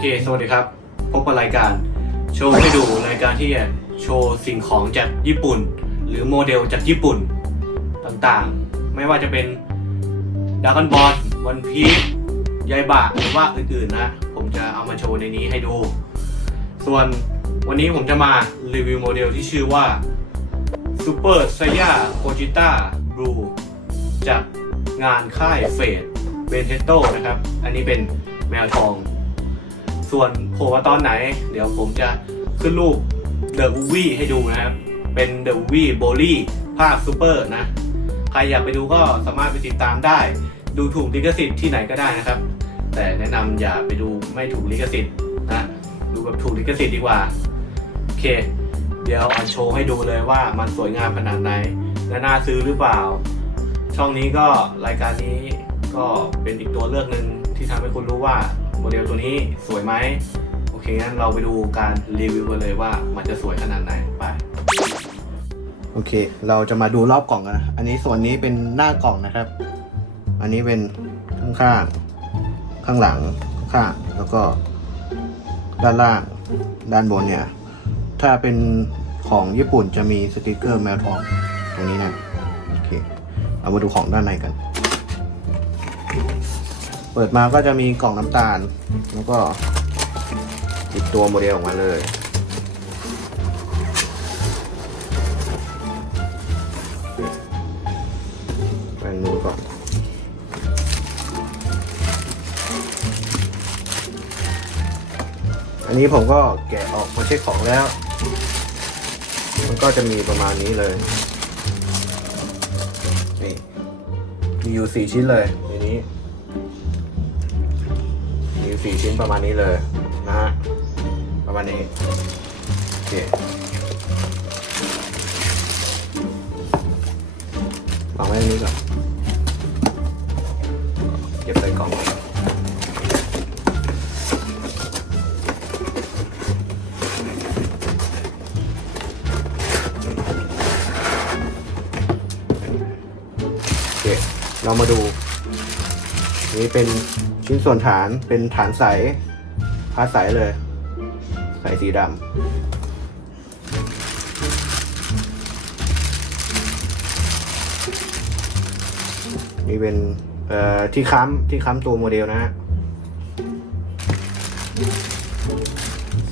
เค สวัสดีครับ พบกับรายการ โชว์ให้ดูรายการที่โชว์สิ่งของจากญี่ปุ่น หรือโมเดลจากญี่ปุ่นต่างๆ ไม่ว่าจะเป็นดากอนบอลวันพีชยายบะหรือว่าอื่นๆนะ ผมจะเอามาโชว์ในนี้ให้ดู ส่วนวันนี้ผมจะมารีวิวโมเดลที่ชื่อว่า Super s a y a Gogeta Blue จากงานค่ายเฟดเบนเทโตนะครับ อันนี้เป็นแมวทอง ส่วนโผล่มาตอนไหน เดี๋ยวผมจะขึ้นรูป The Movie ให้ดูนะครับ เป็น The Movie b o l y ภาคซูเปอร์นะ ใครอยากไปดูก็สามารถไปติดตามได้ ดูถูกลิขสิทธิ์ที่ไหนก็ได้นะครับ แต่แนะนำอย่าไปดูไม่ถูกลิขสิทธิ์นะดูแบบถูกลิขสิทธิ์ดีกว่า โอเค เดี๋ยวเอาโชว์ให้ดูเลยว่ามันสวยงามขนาดไหน และน่าซื้อหรือเปล่า ช่องนี้ก็รายการนี้ก็เป็นอีกตัวเลือกหนึ่งที่ทำให้คุณรู้ว่า โมเดลตัวนี้สวยไหมโอเคงั้นเราไปดูการรีวิวกันเลยว่ามันจะสวยขนาดไหนไปโอเค เราจะมาดูรอบกล่องกันนะอันนี้ส่วนนี้เป็นหน้ากล่องนะครับ อันนี้เป็นข้างๆข้างหลังข้างแล้วก็ด้านล่างด้านบนเนี่ย ถ้าเป็นของญี่ปุ่นจะมีสติกเกอร์แมวทองตรงนี้นะโอเคเอามาดูของด้านในกัน เปิดมาก็จะมีกล่องน้ำตาล แล้วก็ติดตัวโมเดลออกมาเลยแปรงมือก่อนอันนี้ผมก็แกะออกมาเช็คของแล้ว มันก็จะมีประมาณนี้เลย นี่ มีอยู่สี่ชิ้นเลยในนี้ สี่ชิ้นประมาณนี้เลยนะฮะประมาณนี้โอเควางไว้ตรงนี้ก่อนเก็บใส่กล่องโอเคเรามาดู นี่เป็นชิ้นส่วนฐานเป็นฐานใสพาใสเลย ใสสีดำนี่เป็นเอ่อที่ค้ำที่ค้ำตัวโมเดลนะฮะ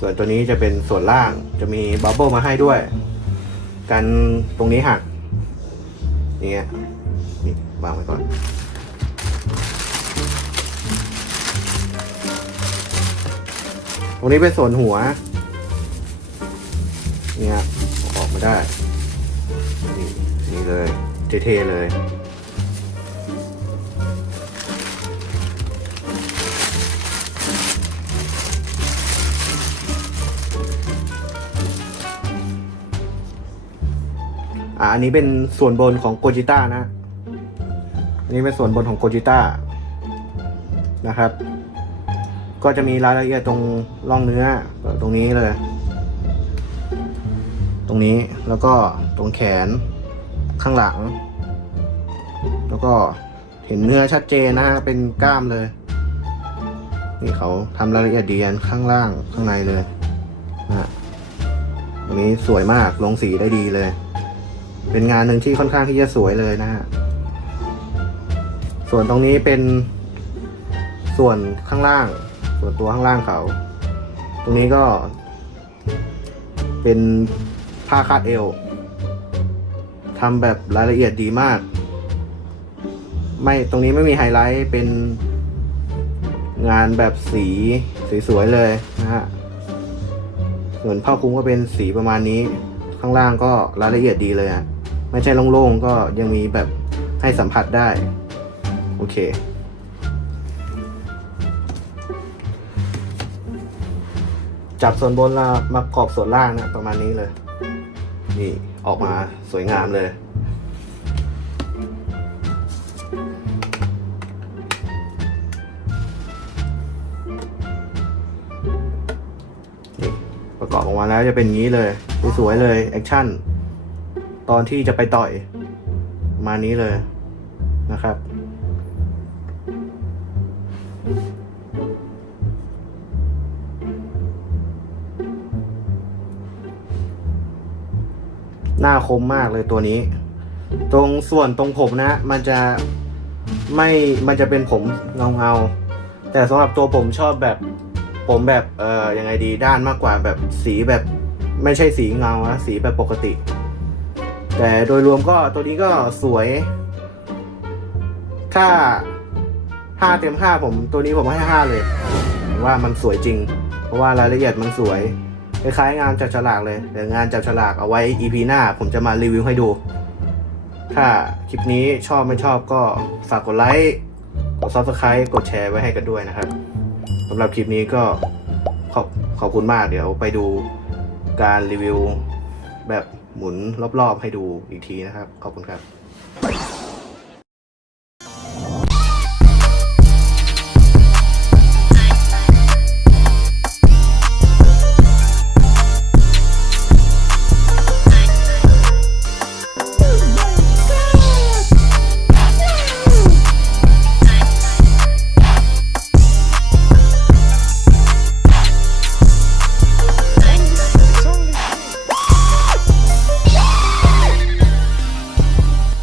ส่วนตัวนี้จะเป็นส่วนล่างจะมีบับเบิลมาให้ด้วย กันตรงนี้หักอย่างเงี้ยนี่วางไว้ก่อน ตรงนี้เป็นส่วนหัว เนี่ยอออกมาได้ นี่นี่เลยเท่ๆเลยอ่าอันนี้เป็นส่วนบนของโกจิต้านะ อันนี้เป็นส่วนบนของโกจิต้านะครับ ก็จะมีรายละเอียดตรงร่องเนื้อตรงนี้เลย ตรงนี้แล้วก็ตรงแขนข้างหลัง แล้วก็เห็นเนื้อชัดเจนนะฮะเป็นกล้ามเลย นี่เขาทำรายละเอียดดีนข้างล่างข้างในเลยนะฮะตรงนี้สวยมากลงสีได้ดีเลย เป็นงานหนึ่งที่ค่อนข้างที่จะสวยเลยนะฮะส่วนตรงนี้เป็นส่วนข้างล่าง ส่วนตัวข้างล่างเขา ตรงนี้ก็ เป็นผ้าคาดเอวทำแบบรายละเอียดดีมาก ไม่ตรงนี้ไม่มีไฮไลท์เป็นงานแบบสีสวยๆเลยนะฮะส่วนผ้าคลุมก็เป็นสีประมาณนี้ ข้างล่างก็รายละเอียดดีเลยอะไม่ใช่โล่งๆก็ยังมีแบบให้สัมผัสได้ โอเค จับส่วนบนแล้วมากรอบส่วนล่างนะประมาณนี้เลย นี่ออกมาสวยงามเลยนี่ประกอบออกมาแล้วจะเป็นงนี้เลย สวยเลยแอคชั่น ตอนที่จะไปต่อย มานี้เลยนะครับ หน้าคมมากเลยตัวนี้ ตรงส่วนตรงผมนะ มันจะไม่มันจะเป็นผมเงาเงาๆแต่สำหรับตัวผมชอบแบบผมแบบเอ่อยังไงดีด้านมากกว่าแบบสีแบบไม่ใช่สีเงานะสีแบบปกติ แต่โดยรวมก็ตัวนี้ก็สวย ถ้าห้าเต็มห้าผมตัวนี้ผมให้ห้าเลยว่ามันสวยจริง เพราะว่ารายละเอียดมันสวย คล้ายๆงานจับฉลากเลยแต่งานจับฉลากเอาไว้ EP หน้า ผมจะมารีวิวให้ดู ถ้าคลิปนี้ชอบไม่ชอบก็ฝากกดไลค์กด subscribe กดแชร์ไว้ให้กันด้วยนะครับสำหรับคลิปนี้ก็ขอบขอบคุณมากเดี๋ยวไปดูการรีวิวแบบหมุนรอบๆให้ดูอีกทีนะครับ ขอบคุณครับ